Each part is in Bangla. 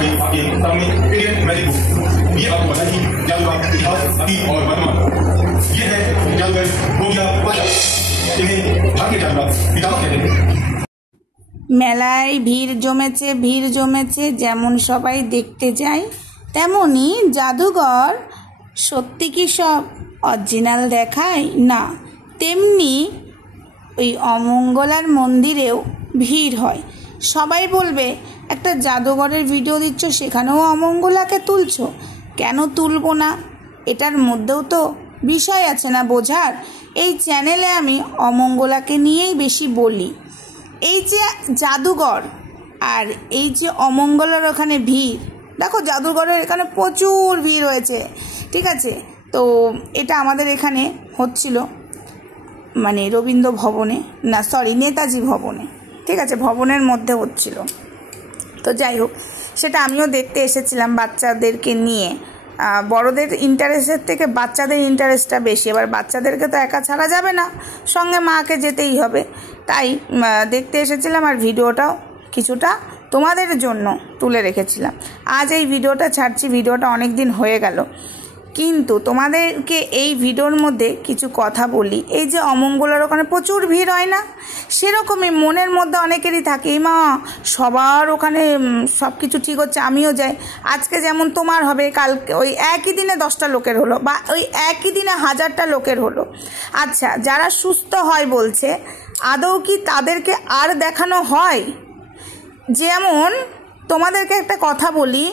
आगे आपके सामने इंडियन मैजिक बुक। ये आपको बताएगी जादू का इतिहास, अतीत और वर्तमान। ये है जादूगर गोगिया पाशा। इन्हें भारतीय जादू का पितामह कहते हैं। মেলায় ভিড় জমেছে যেমন সবাই দেখতে যায়, তেমনি জাদুঘর সত্যি কি সব অরিজিনাল দেখায় না, তেমনি ওই অমঙ্গলার মন্দিরেও ভিড় হয়। সবাই বলবে একটা জাদুঘরের ভিডিও দিচ্ছ, সেখানেও অমঙ্গলাকে তুলছো, কেন তুলবো না? এটার মধ্যেও তো বিষয় আছে না বোঝার। এই চ্যানেলে আমি অমঙ্গলাকে নিয়েই বেশি বলি। এই যে জাদুঘর আর এই যে অমঙ্গলার ওখানে ভিড়, দেখো জাদুঘরের এখানে প্রচুর ভিড় হয়েছে, ঠিক আছে। তো এটা আমাদের এখানে হচ্ছিল, মানে রবীন্দ্র ভবনে না, সরি নেতাজি ভবনে, ঠিক আছে, ভবনের মধ্যে হচ্ছিল। তো যাই হোক, সেটা আমিও দেখতে এসেছিলাম বাচ্চাদেরকে নিয়ে। বড়দের ইন্টারেস্টের থেকে বাচ্চাদের ইন্টারেস্টটা বেশি। এবার বাচ্চাদেরকে তো একা ছাড়া যাবে না, সঙ্গে মাকে যেতেই হবে, তাই দেখতে এসেছিলাম। আর ভিডিওটাও কিছুটা তোমাদের জন্য তুলে রেখেছিলাম। আজ এই ভিডিওটা ছাড়ছি, ভিডিওটা অনেক দিন হয়ে গেল, কিন্তু তোমাদেরকে এই ভিডিওর মধ্যে কিছু কথা বলি। এই যে অমঙ্গলার ওখানে প্রচুর ভিড় হয় না, সেরকমই মনের মধ্যে অনেকেরই থাকে, মা সবার ওখানে সব কিছু ঠিক হচ্ছে, আমিও যাই। আজকে যেমন তোমার হবে, কালকে ওই একই দিনে 10টা লোকের হলো, বা ওই একই দিনে 1000টা লোকের হলো। আচ্ছা, যারা সুস্থ হয় বলছে, আদৌ কি তাদেরকে আর দেখানো হয়? যেমন তোমাদেরকে একটা কথা বলি,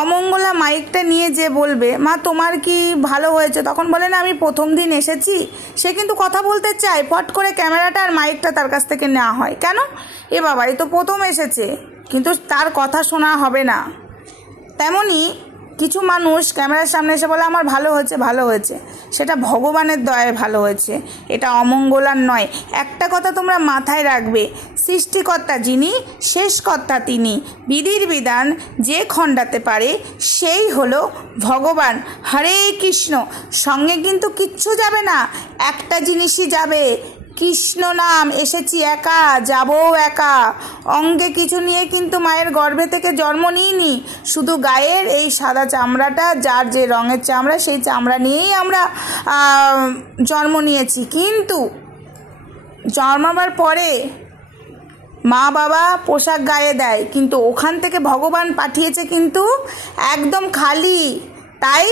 অমঙ্গলা মাইকটা নিয়ে যে বলবে, মা তোমার কি ভালো হয়েছে, তখন বলে না আমি প্রথম দিন এসেছি। সে কিন্তু কথা বলতে চায়, ফট করে ক্যামেরাটা আর মাইকটা তার কাছ থেকে নেওয়া হয়। কেন? এ বাবা, এই তো প্রথম এসেছে, কিন্তু তার কথা শোনা হবে না। তেমনি কিছু মানুষ ক্যামেরার সামনে এসে বলে আমার ভালো হয়েছে, সেটা ভগবানের দয়ায় ভালো হয়েছে, এটা অমঙ্গলার নয়। একটা কথা তোমরা মাথায় রাখবে, সৃষ্টিকর্তা যিনি, শেষকর্তা তিনি। বিধির বিধান যে খণ্ডাতে পারে সেই হলো ভগবান। হরে কৃষ্ণ। সঙ্গে কিন্তু কিচ্ছু যাবে না, একটা জিনিসই যাবে, কৃষ্ণ নাম। এসেছি একা, যাবও একা। অঙ্গে কিছু নিয়ে কিন্তু মায়ের গর্ভে থেকে জন্ম নিইনি, শুধু গায়ের এই সাদা চামড়াটা, যার যে রঙের চামড়া, সেই চামড়া নিয়েই আমরা জন্ম নিয়েছি। কিন্তু জন্মাবার পরে মা বাবা পোশাক গায়ে দেয়, কিন্তু ওখান থেকে ভগবান পাঠিয়েছে কিন্তু একদম খালি। তাই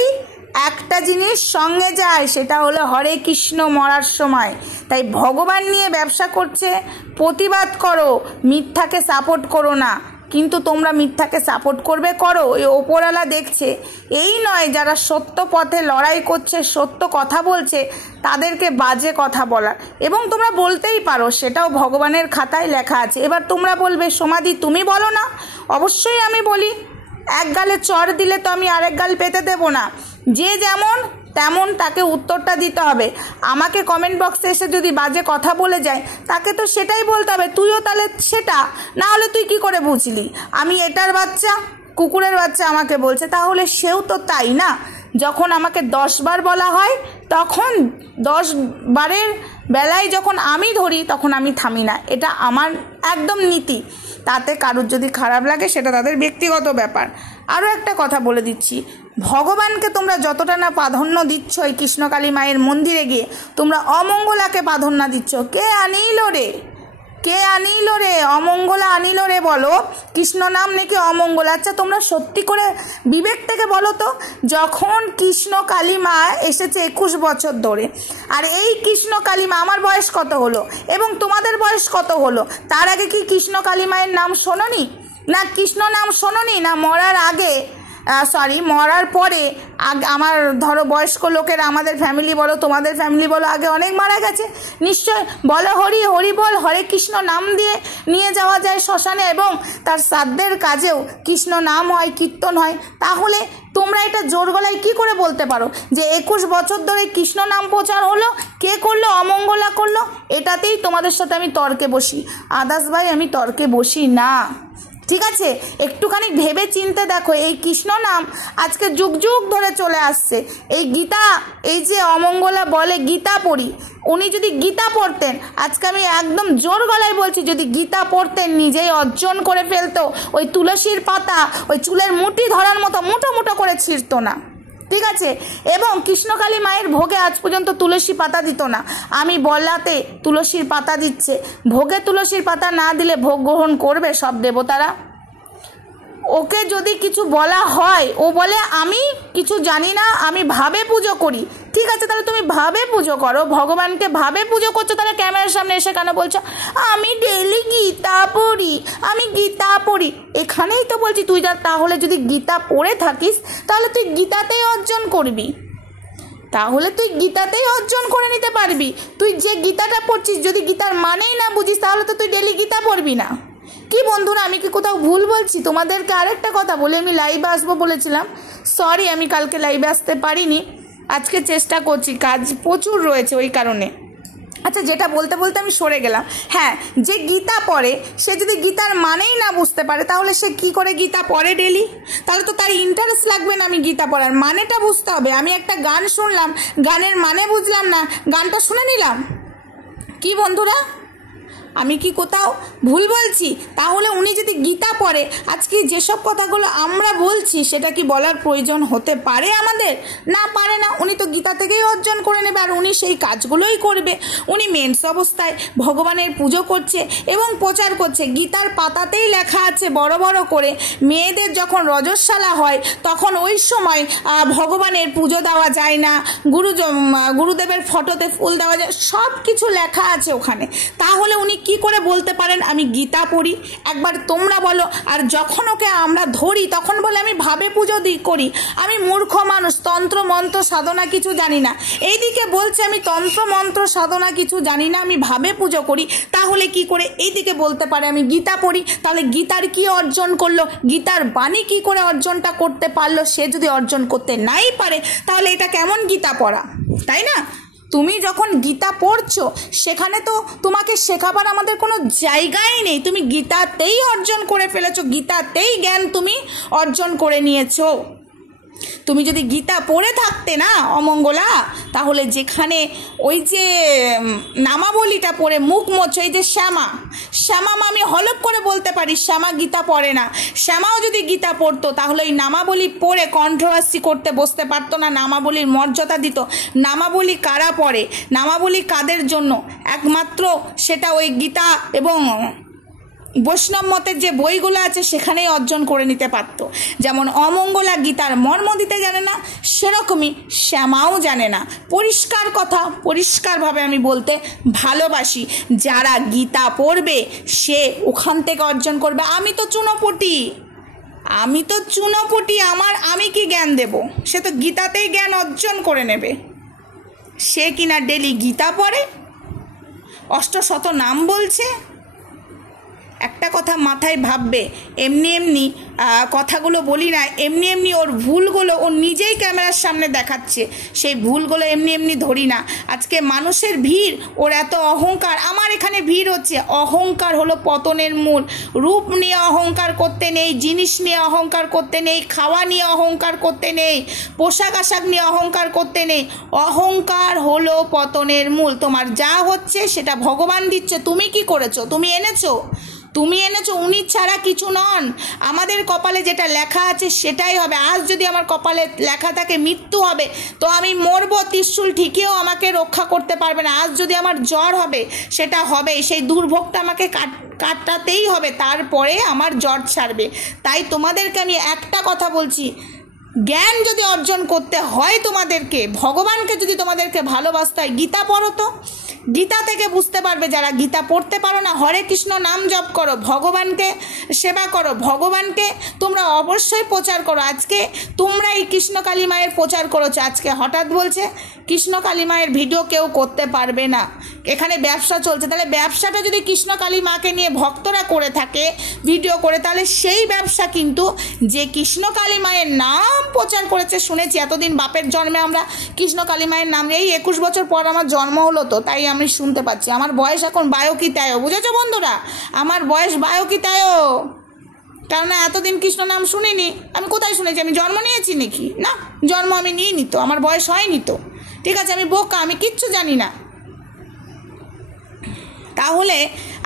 একটা জিনিস সঙ্গে যায়, সেটা হলো হরে কৃষ্ণ মরার সময়। তাই ভগবান নিয়ে ব্যবসা করছে, প্রতিবাদ করো, মিথ্যাকে সাপোর্ট করো না। কিন্তু তোমরা মিথ্যাকে সাপোর্ট করবে, করো, এই ওপরওয়ালা দেখছে। এই নয় যারা সত্য পথে লড়াই করছে, সত্য কথা বলছে, তাদেরকে বাজে কথা বলার। এবং তোমরা বলতেই পারো, সেটাও ভগবানের খাতায় লেখা আছে। এবার তোমরা বলবে সমাধি তুমি বলো না, অবশ্যই আমি বলি। এক গালে চড় দিলে তো আমি আরেক গাল পেতে দেবো না। যে যেমন তেমন তাকে উত্তরটা দিতে হবে। আমাকে কমেন্ট বক্সে এসে যদি বাজে কথা বলে যায়, তাকে তো সেটাই বলতে হবে, তুইও তাহলে সেটা, না হলে তুই কি করে বুঝলি আমি এটার বাচ্চা, কুকুরের বাচ্চা আমাকে বলছে, তাহলে সেও তো তাই না। যখন আমাকে 10 বার বলা হয়, তখন 10 বারের বেলায় যখন আমি ধরি, তখন আমি থামি না। এটা আমার একদম নীতি। তাতে কারুর যদি খারাপ লাগে, সেটা তাদের ব্যক্তিগত ব্যাপার। আরও একটা কথা বলে দিচ্ছি, ভগবানকে তোমরা যতটা না প্রাধান্য দিচ্ছ এই কৃষ্ণকালী মায়ের মন্দিরে গিয়ে, তোমরা অমঙ্গলাকে প্রাধান্য দিচ্ছ। কে আনিল রে অমঙ্গলা আনিল রে বলো, কৃষ্ণ নাম নাকি অমঙ্গলা? আচ্ছা তোমরা সত্যি করে বিবেক থেকে বলো তো, যখন কৃষ্ণ কালী মা এসেছে 21 বছর ধরে, আর এই কৃষ্ণ কালী মা, আমার বয়স কত হলো এবং তোমাদের বয়স কত হলো, তার আগে কি কৃষ্ণ কালী মায়ের নাম শোনোনি? না কৃষ্ণ নাম শোনোনি? না মরার আগে, মরার পরে আমার ধরো বয়স্ক লোকেরা, আমাদের ফ্যামিলি বলো, তোমাদের ফ্যামিলি বলো, আগে অনেক মারা গেছে, নিশ্চয় বলো হরি হরি বল, হরে কৃষ্ণ নাম দিয়ে নিয়ে যাওয়া যায় শ্মশানে, এবং তার শ্রাদ্ধের কাজেও কৃষ্ণ নাম হয়, কীর্তন হয়। তাহলে তোমরা এটা জোর গলায় কী করে বলতে পারো যে 21 বছর ধরে কৃষ্ণ নাম প্রচার হলো? কে করলো? অমঙ্গলা করলো। এটাতেই তোমাদের সাথে আমি তর্কে বসি, আদার্স ভাই আমি তর্কে বসি না। ঠিক আছে, একটুখানি ভেবে চিন্তে দেখো। এই কৃষ্ণ নাম আজকে যুগ যুগ ধরে চলে আসছে। এই গীতা, এই যে অমঙ্গলা বলে গীতা পড়ি, উনি যদি গীতা পড়তেন, আজকে আমি একদম জোর গলায় বলছি, যদি গীতা পড়তেন নিজেই অর্জন করে ফেলতো, ওই তুলসীর পাতা ওই চুলের মুঠি ধরার মতো মুঠো মুঠো করে ছিঁড়তো না। ঠিক আছে, এবং কৃষ্ণকালী মায়ের ভোগে আজ পর্যন্ত তুলসী পাতা দিত না। আমি বলাতে তুলসীর পাতা দিচ্ছে, ভোগে তুলসীর পাতা না দিলে ভোগ গ্রহণ করবে সব দেবতারা? ওকে যদি কিছু বলা হয়, ও বলে আমি কিছু জানি না, আমি ভাবে পুজো করি। ঠিক আছে, তাহলে তুমি ভাবে পুজো করো, ভগবানকে ভাবে পুজো করছো, তাহলে ক্যামেরার সামনে এসে কেন বলছো আমি ডেইলি গীতা পড়ি, আমি গীতা পড়ি? এখানেই তো বলছি, তুই তাহলে যদি গীতা পড়ে থাকিস তাহলে তুই গীতাতেই অর্জন করবি, তাহলে তুই গীতাতেই অর্জন করে নিতে পারবি। তুই যে গীতাটা পড়ছিস যদি গীতার মানেই না বুঝিস, তাহলে তো তুই ডেইলি গীতা পড়বি না। কি বন্ধুরা, আমি কি কোথাও ভুল বলছি? তোমাদেরকে আরেকটা কথা বলে, আমি লাইভে আসবো বলেছিলাম, সরি আমি কালকে লাইভে আসতে পারিনি, আজকে চেষ্টা করছি, কাজ প্রচুর রয়েছে ওই কারণে। আচ্ছা, যেটা বলতে বলতে আমি সরে গেলাম। হ্যাঁ, যে গীতা পড়ে সে যদি গীতার মানেই না বুঝতে পারে, তাহলে সে কি করে গীতা পড়ে ডেলি? তাহলে তো তার ইন্টারেস্ট লাগবে না আমি গীতা পড়ার, মানেটা বুঝতে হবে। আমি একটা গান শুনলাম, গানের মানে বুঝলাম না, গানটা শুনে নিলাম। কি বন্ধুরা, আমি কি কোথাও ভুল বলছি? তাহলে উনি যদি গীতা পড়ে, আজকে যেসব কথাগুলো আমরা বলছি সেটা কি বলার প্রয়োজন হতে পারে আমাদের? না, পারে না। উনি তো গীতা থেকেই অর্জন করে নেবে, আর উনি সেই কাজগুলোই করবে। উনি মেন্স অবস্থায় ভগবানের পুজো করছে এবং প্রচার করছে। গীতার পাতাতেই লেখা আছে বড় বড় করে, মেয়েদের যখন রজস্বালা হয় তখন ওই সময় ভগবানের পুজো দেওয়া যায় না, গুরুদেবের ফটোতে ফুল দেওয়া যায়, সব কিছু লেখা আছে ওখানে। তাহলে উনি কি করে বলতে পারেন আমি গীতা পড়ি? একবার তোমরা বলো। আর যখন ওকে আমরা ধরি তখন বলে আমি ভাবে পুজো করি, আমি মূর্খ মানুষ, তন্ত্র মন্ত্র সাধনা কিছু জানি না। এইদিকে বলছে আমি তন্ত্র মন্ত্র সাধনা কিছু জানি না, আমি ভাবে পুজো করি। তাহলে কি করে এইদিকে বলতে পারে আমি গীতা পড়ি? তাহলে গীতার কি অর্জন করলো? গীতার বাণী কি করে অর্জনটা করতে পারলো? সে যদি অর্জন করতে নাই পারে তাহলে এটা কেমন গীতা পড়া, তাই না? তুমি যখন গীতা পড়ছো সেখানে তো তোমাকে শেখাবার আমাদের কোনো জায়গাই নেই, তুমি গীতাতেই অর্জন করে ফেলেছো, গীতাতেই জ্ঞান তুমি অর্জন করে নিয়েছো। তুমি যদি গীতা পড়ে থাকতে না অমঙ্গলা, তাহলে যেখানে ওই যে নামাবলীটা পড়ে মুখ মোছো, এই যে শ্যামা আমি হলপ করে বলতে পারি শ্যামা গীতা পড়ে না। শ্যামাও যদি গীতা পড়তো তাহলে ওই নামাবলী পড়ে কন্ট্রোভার্সি করতে বসতে পারতো না, নামাবলীর মর্যাদা দিত। নামাবলী কারা পড়ে, নামাবলী কাদের জন্য? একমাত্র সেটা ওই গীতা এবং বৈষ্ণব মতের যে বইগুলো আছে সেখানেই অর্জন করে নিতে পারতো। যেমন অমঙ্গলা গীতার মর্ম দিতে জানে না, সেরকমই শ্যামাও জানে না। পরিষ্কার কথা, পরিষ্কারভাবে আমি বলতে ভালোবাসি, যারা গীতা পড়বে সে ওখান থেকে অর্জন করবে। আমি তো চুনোপুটি, আমি কি জ্ঞান দেব? সে তো গীতাতেই জ্ঞান অর্জন করে নেবে। সে কিনা ডেলি গীতা পড়ে, অষ্টশত নাম বলছে। একটা কথা মাথায় ভাববে, এমনি কথাগুলো বলি না, এমনি ওর ভুলগুলো ও নিজেই ক্যামেরার সামনে দেখাচ্ছে, সেই ভুলগুলো এমনি ধরি না। আজকে মানুষের ভিড়, ওর এত অহংকার, আমার এখানে ভিড় হচ্ছে। অহংকার হলো পতনের মূল। রূপ নিয়ে অহংকার করতে নেই, জিনিস নিয়ে অহংকার করতে নেই, খাওয়া নিয়ে অহংকার করতে নেই, পোশাক আশাক নিয়ে অহংকার করতে নেই। অহংকার হলো পতনের মূল। তোমার যা হচ্ছে সেটা ভগবান দিচ্ছে, তুমি কি করেছো? তুমি এনেছো, উনি ছাড়া কিছু নন। আমাদের কপালে যেটা লেখা আছে সেটাই হবে। আজ যদি আমার কপালে লেখা থাকে মৃত্যু হবে, তো আমি মরবো, ত্রিশূল ঠিকইও আমাকে রক্ষা করতে পারবে না। আজ যদি আমার জ্বর হবে, সেটা হবেই, সেই দুর্ভোগটা আমাকে কাটাতেই হবে, তারপরে আমার জ্বর ছাড়বে। তাই তোমাদেরকে আমি একটা কথা বলছি, জ্ঞান যদি অর্জন করতে হয় তোমাদেরকে, ভগবানকে যদি তোমাদেরকে ভালোবাসতে হয়, গীতা পড়ো। তো গীতা থেকে বুঝতে পারবে। যারা গীতা পড়তে পারো না, হরে কৃষ্ণ নাম জপ করো, ভগবানকে সেবা করো, ভগবানকে তোমরা অবশ্যই প্রচার করো। আজকে তোমরা এই কৃষ্ণকালী মায়ের প্রচার করেছো, আজকে হঠাৎ বলছে কৃষ্ণকালী মায়ের ভিডিও কেউ করতে পারবে না, এখানে ব্যবসা চলছে। তাহলে ব্যবসাটা যদি কৃষ্ণকালী মাকে নিয়ে ভক্তরা করে থাকে ভিডিও করে, তাহলে সেই ব্যবসা কিন্তু যে কৃষ্ণকালী মায়ের নাম প্রচার করেছে, শুনেছি এতদিন বাপের জন্মে আমরা কৃষ্ণকালী মায়ের নাম, এই 21 বছর পর আমার জন্ম হলো, তো তাই আমি শুনতে পাচ্ছি। আমার বয়স এখন বায়োকিতায়, বুঝেছো বন্ধুরা? আমার বয়স বায়োকিতায়। কারণ এতদিন কৃষ্ণ নাম শুনিনি। আমি কোথায় শুনেছি? আমি জন্ম নিয়েছি নাকি? না, জন্ম আমি নিইনি তো, আমার বয়স হয়নি তো। ঠিক আছে, আমি বোকা, আমি কিচ্ছু জানি না। তাহলে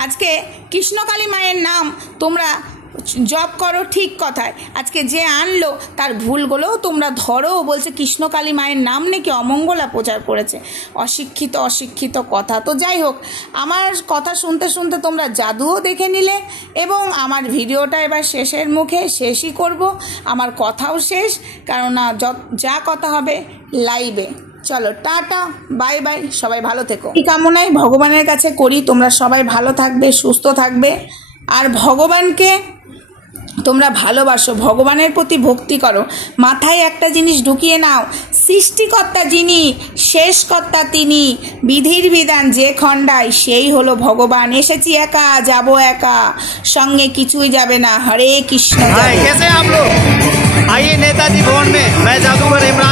আজকে কৃষ্ণকালী মায়ের নাম তোমরা জপ করো, ঠিক কথায়। আজকে যে আনলো তার ভুলগুলোও তোমরা ধরো, বলছে কৃষ্ণকালী মায়ের নাম নাকি অমঙ্গলা প্রচার করেছে। অশিক্ষিত কথা। তো যাই হোক, আমার কথা শুনতে শুনতে তোমরা জাদুও দেখে নিলে, এবং আমার ভিডিওটা এবার শেষের মুখে শেষই করব। আমার কথাও শেষ, কারণ যা কথা হবে লাইভে। চলো, টাটা, বাই বাই, সবাই ভালো থেকো। এই কামনাই ভগবানের কাছে করি তোমরা সবাই ভালো থাকবে, সুস্থ থাকবে, আর ভগবানকে তোমরা ভালোবাসো, ভগবানের প্রতি ভক্তি করো। মাথায় একটা জিনিস ঢুকিয়ে নাও, সৃষ্টিকর্তা যিনি, শেষকর্তা তিনি, বিধির বিধান যে খণ্ডায় সেই হলো ভগবান। এসেছি একা, যাব একা, সঙ্গে কিছুই যাবে না। হরে কৃষ্ণ। कैसे आप लोग? आइए नेताजी भवन में, मैं जादूगर इमरान